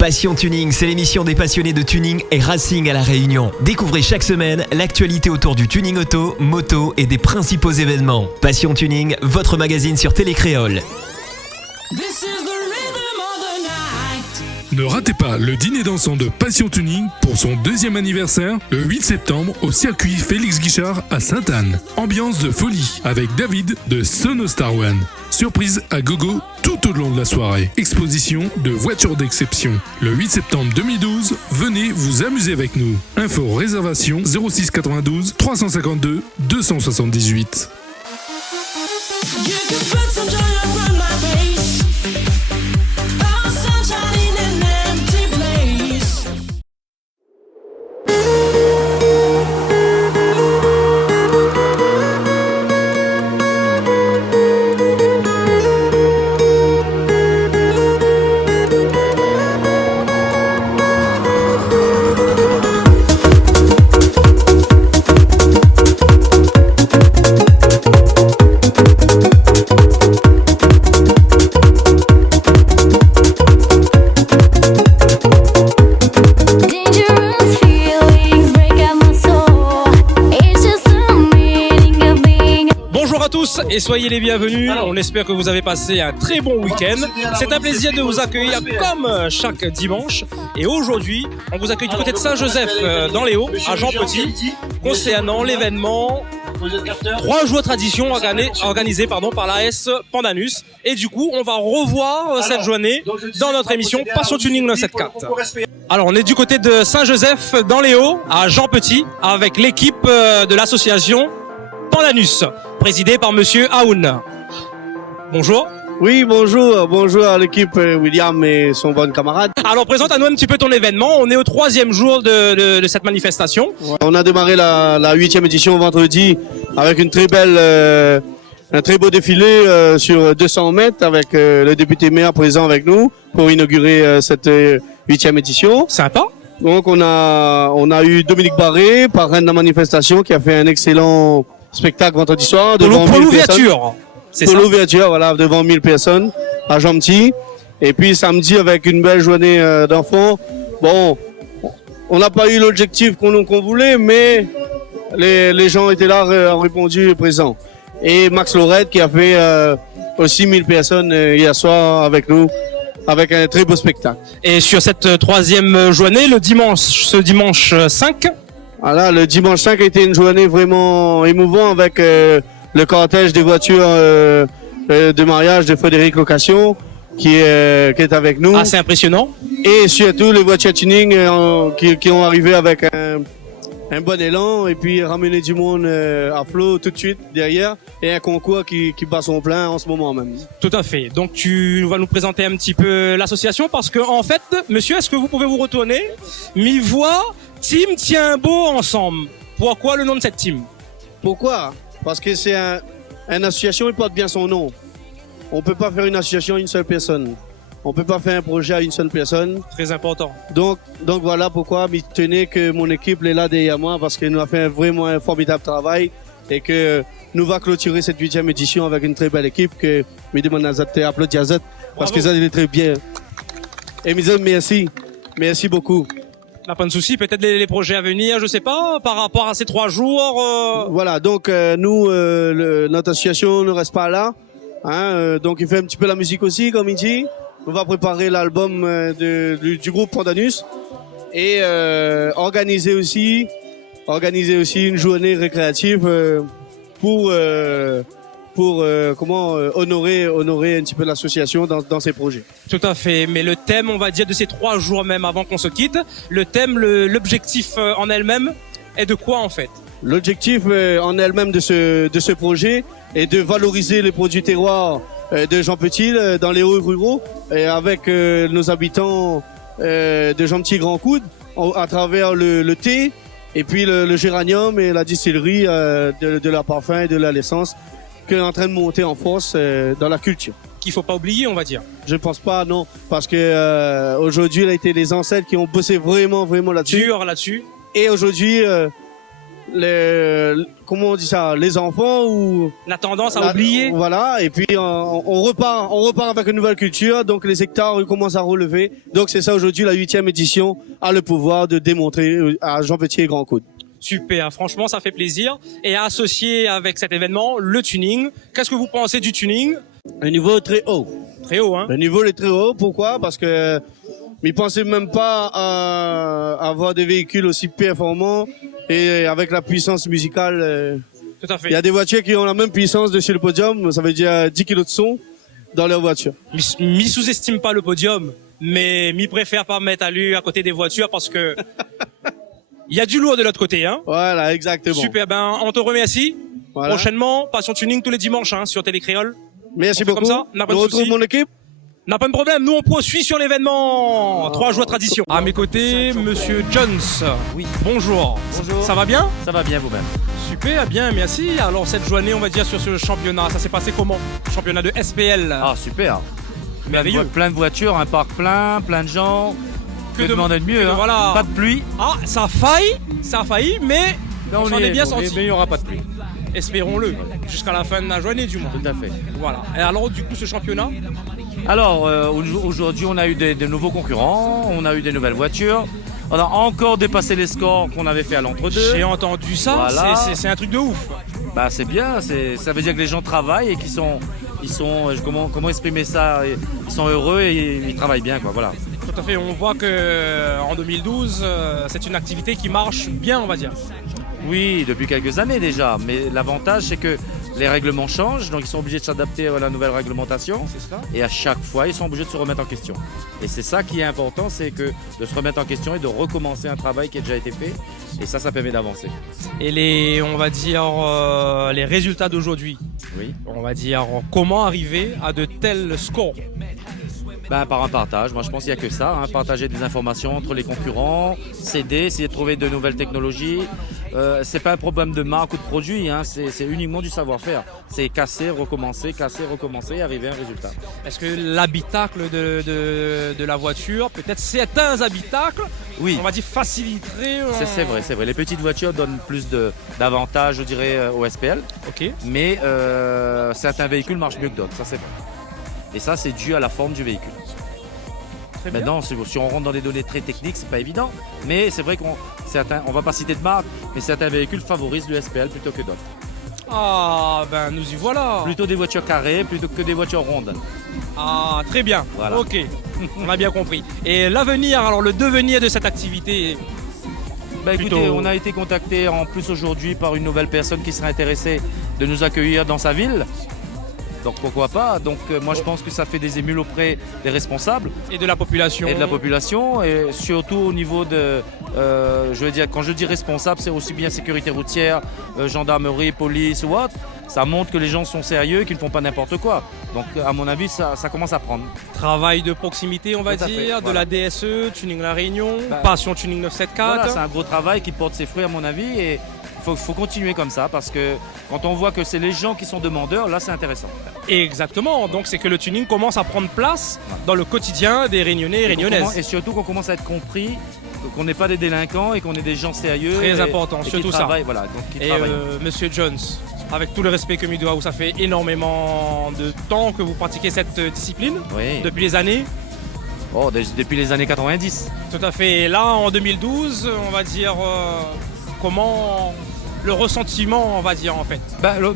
Passion Tuning, c'est l'émission des passionnés de tuning et racing à La Réunion. Découvrez chaque semaine l'actualité autour du tuning auto, moto et des principaux événements. Passion Tuning, votre magazine sur Télécréole. Ne ratez pas le dîner dansant de Passion Tuning pour son 2e anniversaire le 8 septembre au circuit Félix Guichard à Sainte-Anne. Ambiance de folie avec David de Sono Star One. Surprise à gogo tout au long de la soirée. Exposition de voitures d'exception. Le 8 septembre 2012, venez vous amuser avec nous. Info réservation 06 92 352 278. Et soyez les bienvenus, on espère que vous avez passé un très bon week-end. C'est un plaisir de vous accueillir comme chaque dimanche. Et aujourd'hui, on vous accueille du côté de Saint-Joseph dans les Hauts, à Jean Petit, concernant l'événement 3 jours tradition organisé par l'AS Pandanus. Et du coup, on va revoir cette journée dans notre émission Passion Tuning 974. Alors, on est du côté de Saint-Joseph dans les Hauts, à Jean Petit, avec l'équipe de l'association Pandanus, présidé par Monsieur Aoun. Bonjour. Oui, bonjour. Bonjour à l'équipe William et son bon camarade. Alors, présente-nous un petit peu ton événement. On est au 3e jour de cette manifestation. On a démarré la 8e édition vendredi avec une très belle, un très beau défilé sur 200 mètres avec le député maire présent avec nous pour inaugurer cette 8e édition. Sympa. Donc, on a eu Dominique Barré, parrain de la manifestation, qui a fait un excellent spectacle vendredi soir devant pour l'ouverture. C'est pour ça. l'ouverture, voilà, devant 1000 personnes à Jean Petit. Et puis samedi avec une belle journée d'enfants. Bon, on n'a pas eu l'objectif qu'on voulait, mais les gens étaient là, ont répondu présent. Et Max Lorette qui a fait aussi 1000 personnes hier soir avec nous, avec un très beau spectacle. Et sur cette 3e journée, ce dimanche 5. Voilà, le dimanche 5 a été une journée vraiment émouvante avec le cortège des voitures de mariage de Frédéric Location qui est avec nous. Assez impressionnant. Et surtout les voitures tuning qui ont arrivé avec un bon élan et puis ramener du monde à flot tout de suite derrière et un concours qui bat son plein en ce moment même. Tout à fait. Donc tu vas nous présenter un petit peu l'association parce que en fait, monsieur, est-ce que vous pouvez vous retourner? Mi-voix, team tient beau ensemble. Pourquoi le nom de cette team? Pourquoi? Parce que c'est une association, il porte bien son nom. On peut pas faire une association à une seule personne. On peut pas faire un projet à une seule personne. Très important. Donc voilà pourquoi je tenais que mon équipe est là derrière moi parce qu'elle nous a fait vraiment un formidable travail et que nous va clôturer cette 8e édition avec une très belle équipe que je demande à applaudir parce que ça il est très bien. Et je merci. Merci beaucoup. Pas de souci, peut-être les projets à venir, je sais pas, par rapport à ces 3 jours. Voilà, donc nous, notre association ne reste pas là. Donc il fait un petit peu la musique aussi, comme il dit. On va préparer l'album du groupe Pandanus et organiser aussi une journée récréative pour honorer un petit peu l'association dans ses projets. Tout à fait, mais le thème, on va dire, de ces 3 jours même avant qu'on se quitte, le thème, l'objectif en elle-même est de quoi en fait? L'objectif en elle-même de ce projet est de valoriser les produits terroirs de Jean Petit dans les hauts ruraux et avec nos habitants de Jean Petit Grand Coude à travers le thé et puis le géranium et la distillerie de la parfum et de la l'essence qui est en train de monter en force dans la culture. Qu'il faut pas oublier, on va dire. Je pense pas, non, parce que aujourd'hui, il a été les ancêtres qui ont bossé vraiment là-dessus. Dur là-dessus. Et aujourd'hui, comment on dit ça, les enfants ou La tendance à oublier. Voilà, et puis on repart avec une nouvelle culture, donc les hectares commencent à relever. Donc c'est ça aujourd'hui, la 8e édition a le pouvoir de démontrer à Jean Petit et Grand Coude. Super, franchement ça fait plaisir. Et associé avec cet événement, le tuning. Qu'est-ce que vous pensez du tuning? Le niveau est très haut. Très haut, hein. Le niveau est très haut, pourquoi? Parce que ils pensaient même pas à avoir des véhicules aussi performants et avec la puissance musicale. Tout à fait. Il y a des voitures qui ont la même puissance dessus le podium, ça veut dire 10 kilos de son dans leur voiture. m'y sous-estime pas le podium, mais m'y préfère pas mettre à lui à côté des voitures parce que il y a du lourd de l'autre côté, hein. Voilà, exactement. Super, ben on te remercie. Voilà. Prochainement, Passion Tuning tous les dimanches hein, sur Télécréole. Merci On fait beaucoup. comme ça, n'a pas Je de retrouve souci. mon équipe. N'a pas de problème, nous on poursuit sur l'événement. 3 jours tradition. À mes côtés, Monsieur Jones. Oui. Bonjour. Bonjour. Ça va bien? Ça va bien vous-même. Super, bien, merci. Alors cette journée, on va dire sur ce championnat, ça s'est passé comment? Championnat de SPL. Ah super. Merveilleux. Plein de voitures, un parc plein de gens. Que demander de mieux, que de- hein. voilà. Pas de pluie. Ah, ça a failli, mais on s'en est bien sorti. Mais il n'y aura pas de pluie. Espérons-le, jusqu'à la fin de la journée du moins. Tout à fait. Voilà. Et alors du coup ce championnat, Alors aujourd'hui on a eu de nouveaux concurrents, on a eu des nouvelles voitures. On a encore dépassé les scores qu'on avait fait à l'entre-deux. j'ai entendu ça, Voilà. c'est un truc de ouf. Bah c'est bien, ça veut dire que les gens travaillent et qu'ils sont comment exprimer ça, ils sont heureux et ils travaillent bien quoi, voilà. Tout à fait, on voit que en 2012, c'est une activité qui marche bien, on va dire. Oui, depuis quelques années déjà, mais l'avantage c'est que les règlements changent, donc ils sont obligés de s'adapter à la nouvelle réglementation. C'est ça. Et à chaque fois, ils sont obligés de se remettre en question. Et c'est ça qui est important, c'est que de se remettre en question et de recommencer un travail qui a déjà été fait. Et ça permet d'avancer. Et on va dire, les résultats d'aujourd'hui, Oui. on va dire, comment arriver à de tels scores? Ben, par un partage, moi je pense qu'il n'y a que ça, hein. Partager des informations entre les concurrents, s'aider, essayer de trouver de nouvelles technologies. C'est pas un problème de marque ou de produit, hein. C'est uniquement du savoir-faire. C'est casser, recommencer et arriver à un résultat. Est-ce que l'habitacle de la voiture, peut-être certains habitacles, Oui. on va dire faciliteraient... C'est vrai. Les petites voitures donnent plus d'avantages, je dirais, au SPL. Ok. Mais certains véhicules marchent mieux que d'autres, ça c'est vrai. Et ça c'est dû à la forme du véhicule. Très bien. Maintenant, si on rentre dans des données très techniques, c'est pas évident. Mais c'est vrai on va pas citer de marque, mais certains véhicules favorisent le SPL plutôt que d'autres. Ah, ben nous y voilà. Plutôt des voitures carrées plutôt que des voitures rondes. Ah, très bien. Voilà. Ok, on a bien compris. Et l'avenir, alors le devenir de cette activité, Bah écoutez, Plutôt- on a été contacté en plus aujourd'hui par une nouvelle personne qui serait intéressée de nous accueillir dans sa ville. Donc pourquoi pas. Donc moi je pense que ça fait des émules auprès des responsables et de la population. et de la population, et surtout au niveau de, je veux dire, quand je dis responsable, c'est aussi bien sécurité routière, gendarmerie, police ou autre. Ça montre que les gens sont sérieux, qu'ils ne font pas n'importe quoi. Donc à mon avis, ça commence à prendre. Travail de proximité, on va Tout à fait, dire, de voilà. la DSE, Tuning La Réunion, Bah, Passion Tuning 974. Voilà, c'est un gros travail qui porte ses fruits à mon avis, et il faut continuer comme ça, parce que quand on voit que c'est les gens qui sont demandeurs, là c'est intéressant. Exactement, donc c'est que le tuning commence à prendre place Ouais. dans le quotidien des Réunionnais et Réunionnaises. Et surtout qu'on commence à être compris, qu'on n'est pas des délinquants et qu'on est des gens sérieux. Très et- important, et qui surtout ça. travaillent, voilà, donc qui Et travaillent. Monsieur Jones, avec tout le respect que me doit, ça fait énormément de temps que vous pratiquez cette discipline, Oui. depuis les années. Oh, depuis les années 90. Tout à fait. Et là, en 2012, on va dire, comment le ressentiment, on va dire, en fait.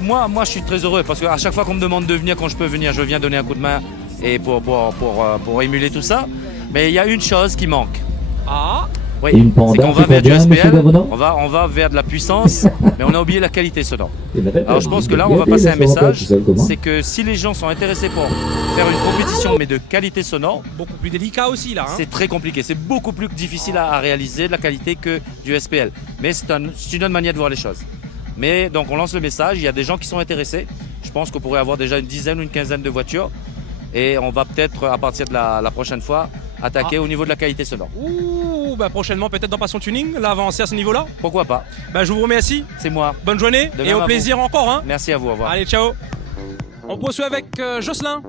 Moi, je suis très heureux parce qu'à chaque fois qu'on me demande de venir, quand je peux venir, je viens donner un coup de main et pour émuler tout ça. Mais il y a une chose qui manque. Ah, Oui, Une c'est panda qu'on qui va vers va du bien, monsieur SPL, Gavonneau on va vers de la puissance, mais on a oublié la qualité sonore. Alors je pense que là, on va Bien, passer un bien, ça va pas, message, tout seul, comment c'est que si les gens sont intéressés pour faire une compétition, mais de qualité sonore, beaucoup plus délicat aussi, là. Hein. c'est très compliqué. C'est beaucoup plus difficile à réaliser de la qualité que du SPL. Mais c'est une autre manière de voir les choses. Mais donc on lance le message, il y a des gens qui sont intéressés. Je pense qu'on pourrait avoir déjà une dizaine ou une quinzaine de voitures. Et on va peut-être, à partir de la prochaine fois, attaquer au niveau de la qualité sonore. Ouh, bah prochainement, peut-être dans Passion Tuning, là, avancer à ce niveau-là. Pourquoi pas? Bah, je vous remercie. C'est moi. Bonne journée De et même au à plaisir encore. Hein. Merci à vous, au revoir. Allez, ciao. On poursuit avec Jocelyn.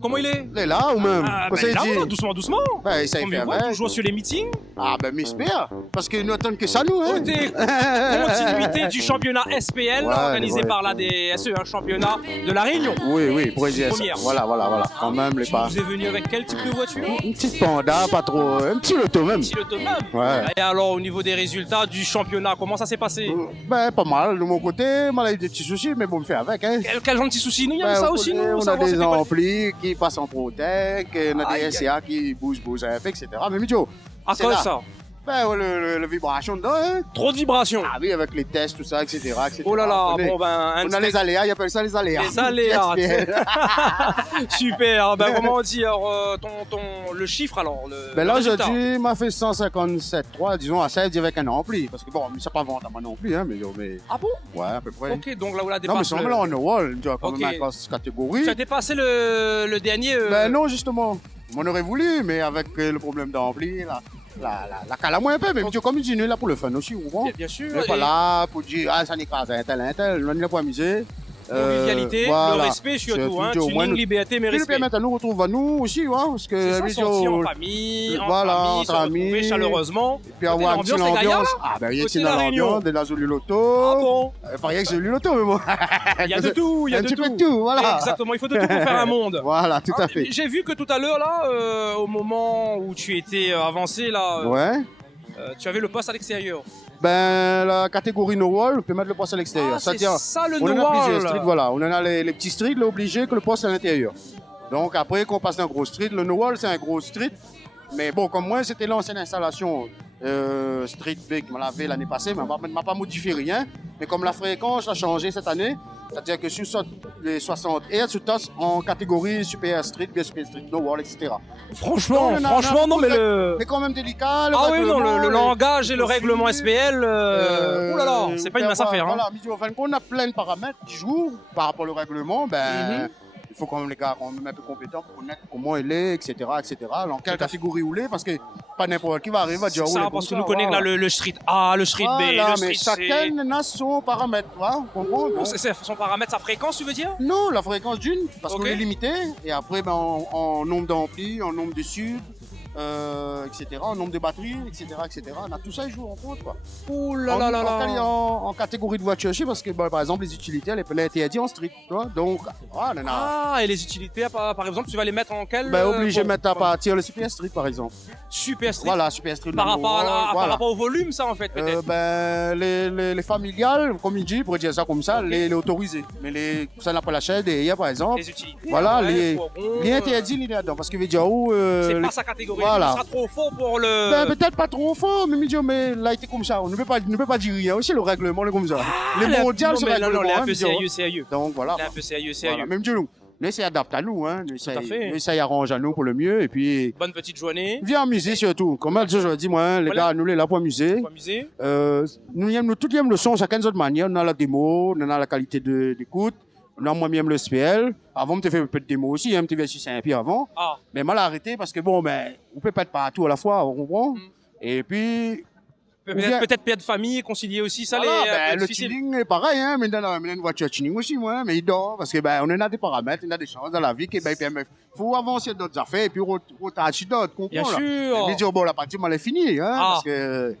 Comment il est? Il est là ou même? Ah, Parce ben, qu'il là, dit, voilà, doucement, doucement. ben, il s'est On fait voit avec. toujours sur les meetings. Ah, ben, m'espère. Parce qu'ils n'attendent que ça, nous, hein. Côté continuité du championnat SPL Ouais, organisé ouais. par la DSE, un championnat de la Réunion. Oui, pour dire ça. Première. Voilà. Quand même, les pas. Vous êtes venu avec quel type de voiture? Une petite panda, pas trop. Un petit loto même. Si le top même. Ouais. Et alors, au niveau des résultats du championnat, comment ça s'est passé? Ben, pas mal. De mon côté, moi, j'ai des petits soucis, mais bon, me faire avec, hein. Quel genre de petits soucis? Nous, il y a Ben, ça vous aussi, connaissez, nous. on a savoir des c'était quoi. amplis qui passent en Protec, on a Aïe, des aïe. SCA qui bougent un peu, etc. Mais Midjo, À c'est cause là. de ça? Ben, ouais, le vibration dedans, hein. Trop de vibrations. Ah oui, avec les tests, tout ça, etc. Oh là là, On, bon ben, on a les aléas, ils appellent ça les aléas. Les aléas. SPL. Super. Ben, comment on dit alors, le chiffre alors Ben le là, résultat. aujourd'hui, m'a fait 157,3, disons, à 16 avec un ampli. Parce que bon, mais c'est pas vente à moi non plus, hein, mais Ah bon? ouais, à peu près. Ok, donc là où la Non, mais dépasse. c'est là, on est wall, tu vois, quand Ok. même, en classe catégorie. Tu as dépassé le dernier. Ben non, justement. On aurait voulu, mais avec le problème d'ampli, la cale à moins un peu, mais tu vois, comme il dit, nous, est là pour le fun aussi, vous comprenez? Bien sûr. On n'est pas et là pour dire, ah, ça n'écrase un tel, on est là pour amuser. Convivialité, le Voilà. respect surtout. Hein, Surtout, au moins, tuning, nous- liberté, mais Puis le respect. permettre à nous retrouver à nous aussi, hein, parce que C'est ça, Midjo, sortir en famille, voilà, en entre famille, se retrouver amis. chaleureusement. puis avoir un petit l'ambiance, les gars, ambiance. Ah, ben, il y a Côté une La Réunion. ambiance, de la Zulu Loto. Ah bon? Pareil que Zulu Loto, mais bon. Il y a de tout, il y a un de petit tout. peu de tout, voilà. Exactement, il faut de tout pour faire un monde. Voilà, tout à Hein, fait. J'ai vu que tout à l'heure, là, au moment où tu étais avancé, là, Ouais. tu avais le poste à l'extérieur. Ben, la catégorie no wall, on peut mettre le poste à l'extérieur. Ah, c'est C'est-à-dire, ça le on en a plusieurs no-wall. streets, voilà. On en a les petits streets, là, obligés que le poste à l'intérieur. Donc, après qu'on passe d'un gros street, le no wall, c'est un gros street. Mais bon, comme moi, c'était l'ancienne installation Street Big, on l'avait l'année passée, mais on m'a pas modifié rien. Mais comme la fréquence a changé cette année, c'est-à-dire que sur les 60 Hz, tu tasses en catégorie Super Street, bien Super Street, no wall, etc. Franchement, Non, franchement, non, mais le. Mais quand même délicat. Ah oui, non, le règlement, langage et le aussi, règlement SPL, oh là là, c'est pas une mince affaire. Hein. Voilà, mais en fin de compte, on a plein de paramètres qui jouent par rapport au règlement. Ben, il faut quand même les gars quand même un peu compétents pour connaître comment il est, etc., etc. Dans quelle catégorie il est, parce que pas n'importe qui va arriver à dire C'est ça, parce que nous connaissons là le Street A, le Street B, voilà, le mais Street C. chacun a son paramètre, tu vois, vous comprenez? Bon, c'est son paramètre, sa fréquence, tu veux dire? Non, la fréquence d'une, parce Ok. qu'on est limité, et après, ben, en nombre d'amplis, en nombre de sud, etc., en nombre de batteries, etc., On a tout ça, ils jouent en compte, quoi. Ouh là là là là. En catégorie de voiture aussi, parce que, ben, par exemple, les utilités, elles peuvent être interdites en street, tu vois. Donc, voilà, on a, Ah, et les utilités, par exemple, tu vas les mettre en quel ben, obligé de bon, mettre à partir le Super Street, par exemple. Super Street. Voilà, Super Street. Par rapport, par voilà. rapport au volume, ça, en fait, peut-être. Ben, les familiales, comme il dit, pour dire ça comme ça, Ok. les autorisés. Mais ça n'a pas la chaîne derrière, par exemple. Les utilités. Voilà, ouais, les fourgons, interdits, il est là-dedans. Parce que veut dire où. c'est pas sa catégorie. voilà. Ça sera trop fort pour le. Ben, peut-être pas trop fort, mais Midio, mais là, il était comme ça. On ne peut pas dire rien. Aussi, le règlement, il est comme ça. Les mondiales, non, c'est mais non, non, règlement. il est un hein, peu Midio, sérieux, hein. sérieux. Donc, voilà. Il est un peu sérieux, Voilà. sérieux. Même Dieu, nous. Mais ça adapte à nous, hein. Mais à fait. mais ça y arrange à nous pour le mieux. Et puis, Bonne petite journée. viens amuser surtout. Comme elle dit aujourd'hui, moi, hein, les Voilà. gars, nous, les là pour amuser. Pour amuser. Nous tous aiment le son, chacun de notre manière. On a la démo, on a la qualité d'écoute. On a moi-même le SPL. Avant, on me fait un peu de démo aussi, hein, on me fait 6 puis avant. Ah, Mais mal arrêté parce que bon, ben, on peut pas être partout à la fois, on comprend. Et puis, peut-être père de famille, concilier aussi, ça voilà, les ben, le difficile. tuning est pareil, hein, mais dans une voiture tuning aussi, moi, mais il dort parce que ben, on en a des paramètres, on a des choses dans la vie qui ben, faut avancer d'autres affaires et puis rotacher d'autres, comprends Bien là. sûr. Mais dire bon, la partie mal est finie, hein, Ah. parce que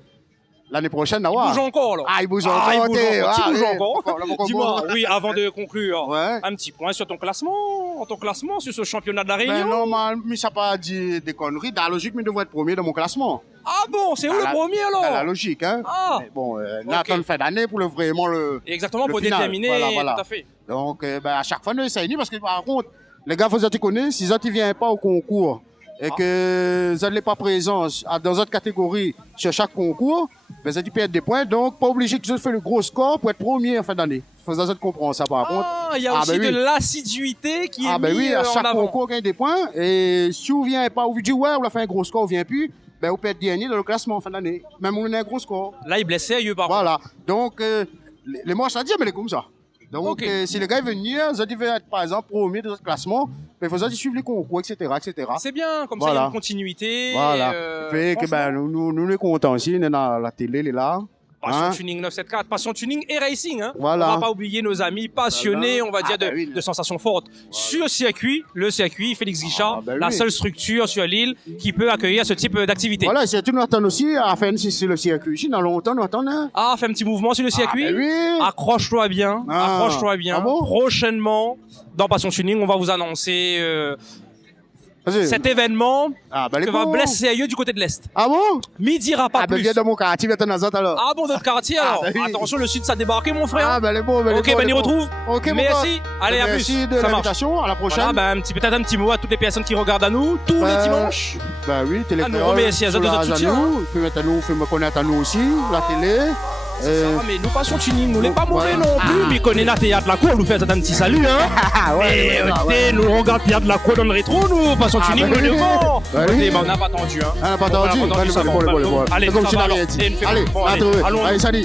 l'année prochaine, Il bouge encore, là. Ah, il bouge Ah, il encore, bouge encore. Tu bouges allez, encore. là, pourquoi Dis-moi, pas? oui, avant de conclure, Ouais. un petit point sur ton classement sur ce championnat de la Ben Réunion. normal, mais ça pas dit des conneries. Dans la logique, mais devrait être premier dans mon classement. Ah bon, c'est où Dans le la- premier Dans la alors? logique, hein. Ah, Mais bon, Nathan fin d'année pour vraiment le. exactement, le pour final. déterminer, Voilà. tout à fait. Donc, ben, à chaque fois, nous essayons parce que par contre, les gars, faut que tu connais, si ça ne vient pas au concours et que ça n'est pas présent dans une catégorie sur chaque concours, ben, ça tu perds des points. Donc, pas obligé que je fasse le gros score pour être premier en fin d'année. Faut que tu comprends ça par contre. Ah, il y a Ah, aussi ben oui. de l'assiduité qui est Ah ben mis oui, à en chaque avant. concours, on gagne des points. Et si on vient pas, on vous dit ouais, on a fait un gros score, on vient plus, ben on peut être dernier dans le classement en fin d'année. Même on a un gros score. Là, il blesse sérieux par contre. Voilà. Donc, les moches à dire, mais les comme ça. Donc, Ok. si le gars veut venir, ça devait être par exemple premier dans notre classement, ben, il faut ça suivre les concours, etc., etc. C'est bien, comme ça, il y a Voilà. une continuité. Voilà. Fait que franchement, ben, nous les contents aussi, on est dans la télé, il est là. Passion Hein? Tuning 974, Passion Tuning et Racing. Hein. Voilà. On va pas oublier nos amis passionnés, on va dire, bah oui. de sensations fortes. Sur circuit, le circuit Félix Guichard, bah la oui. seule structure sur l'île qui peut accueillir ce type d'activité. Voilà, c'est nous attendons aussi à faire sur le circuit. Ici, dans longtemps, nous attendons. Ah, fais un petit mouvement sur le circuit. Ben oui. Accroche-toi bien, Ah. accroche-toi bien. Ah bon? Prochainement, dans Passion Tuning, on va vous annoncer Vas-y. cet événement Ah, ben, que les va bons. blesser ailleurs du côté de l'Est. Ah bon? M'y dira pas Ah, ben, plus. viens dans mon quartier, viens dans nos autres alors. Ah bon, notre quartier alors. ben oui. Attention, le sud, ça a débarqué, mon frère. Ah, ben, les bons, ben, les Ok, bons, ben les y bons. retrouve. Ok, mon Merci. pote. Allez, à Merci plus. de Ça marche. l'invitation. À la prochaine. Voilà, ben, un petit mot à toutes les personnes qui regardent à nous tous les dimanches. Ben oui, télé. Ah, nous remercions de notre soutien. Fais me connaître à nous aussi, la télé. Ah, mais nous passons tuning, nous n'est pas mauvais voilà. non plus, mais connaît la théâtre la cour, nous fait un petit salut, hein. Ah, Et écoutez, nous regarde théâtre la cour dans le rétro, nous passons Ah, tuning, bah nous oui. devant. Bah Écoutez, oui. ben, on n'a pas attendu, hein. Ah, pas entendu. On n'a pas attendu, ça va. Allez, Allez, comme ça si va, n'a rien alors. dit. Et une fait- Allez, bon, allez, allez, allons. salut.